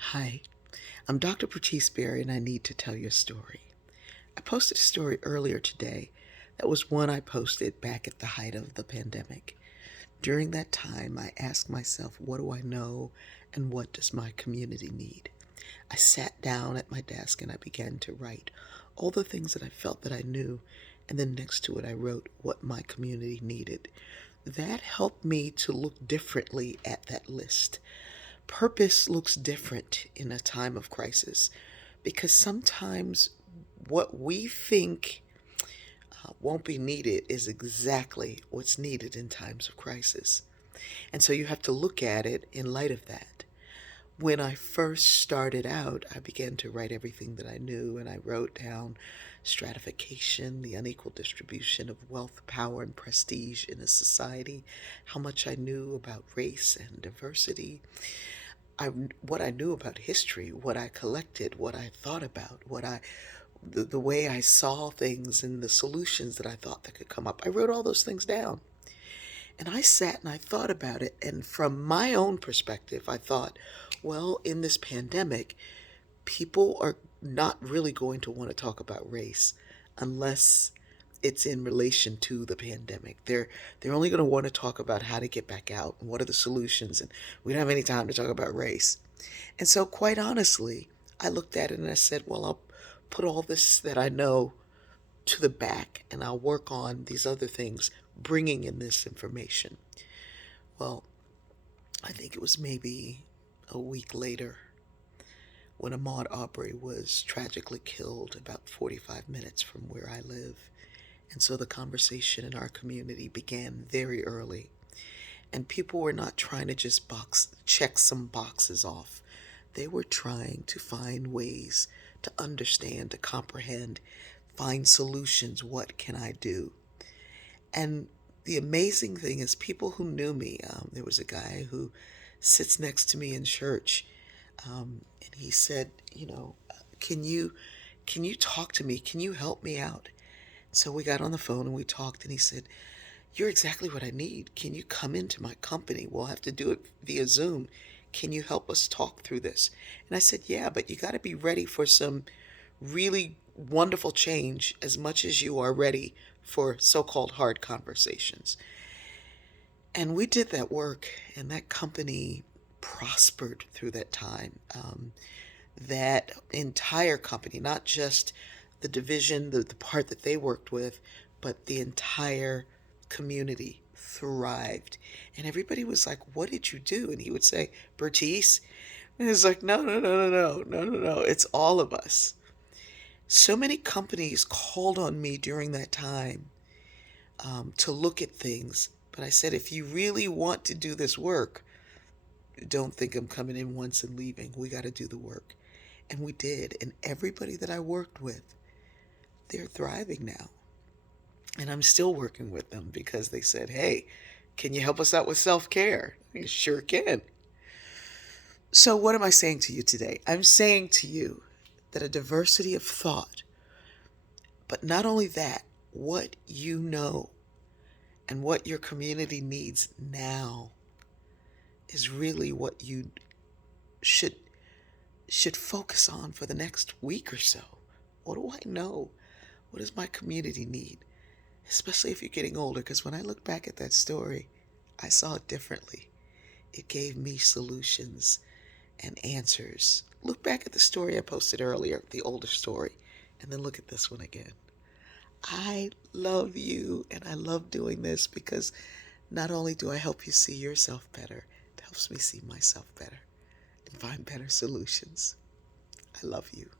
Hi, I'm Dr. Patrice Berry, and I need to tell you a story. I posted a story earlier today that was one I posted back at the height of the pandemic. During that time, I asked myself, what do I know and what does my community need? I sat down at my desk and I began to write all the things that I felt that I knew, and then next to it, I wrote what my community needed. That helped me to look differently at that list. Purpose looks different in a time of crisis because sometimes what we think won't be needed is exactly what's needed in times of crisis. And so you have to look at it in light of that. When I first started out, I began to write everything that I knew, and I wrote down stratification, the unequal distribution of wealth, power, and prestige in a society, how much I knew about race and diversity, what I knew about history, what I collected, what I thought about, the way I saw things and the solutions that I thought that could come up. I wrote all those things down. And I sat and I thought about it. And from my own perspective, I thought, well, in this pandemic, people are not really going to want to talk about race unless it's in relation to the pandemic. They're only going to want to talk about how to get back out and what are the solutions, and we don't have any time to talk about race. And so, quite honestly, I looked at it and I said, well, I'll put all this that I know to the back and I'll work on these other things, bringing in this information. Well, I think it was maybe a week later when Ahmaud Arbery was tragically killed about 45 minutes from where I live. And so the conversation in our community began very early. And people were not trying to just check some boxes off. They were trying to find ways to understand, to comprehend, find solutions. What can I do? And the amazing thing is, people who knew me, there was a guy who sits next to me in church, and he said, can you talk to me? Can you help me out? So we got on the phone and we talked, and he said, you're exactly what I need. Can you come into my company? We'll have to do it via Zoom. Can you help us talk through this? And I said, yeah, but you got to be ready for some really wonderful change as much as you are ready for so called hard conversations. And we did that work, and that company prospered through that time. That entire company, not just the division, the part that they worked with, but the entire community thrived. And everybody was like, what did you do? And he would say, Bertice. And it's like, no, no, no, no, no, no, no, no. It's all of us. So many companies called on me during that time to look at things. But I said, if you really want to do this work, don't think I'm coming in once and leaving. We got to do the work. And we did. And everybody that I worked with, they're thriving now. And I'm still working with them because they said, hey, can you help us out with self care? I sure can. So, what am I saying to you today? I'm saying to you that a diversity of thought, but not only that, what you know and what your community needs now is really what you should focus on for the next week or so. What do I know? What does my community need? Especially if you're getting older, because when I look back at that story, I saw it differently. It gave me solutions and answers. Look back at the story I posted earlier, the older story, and then look at this one again. I love you, and I love doing this because not only do I help you see yourself better, it helps me see myself better and find better solutions. I love you.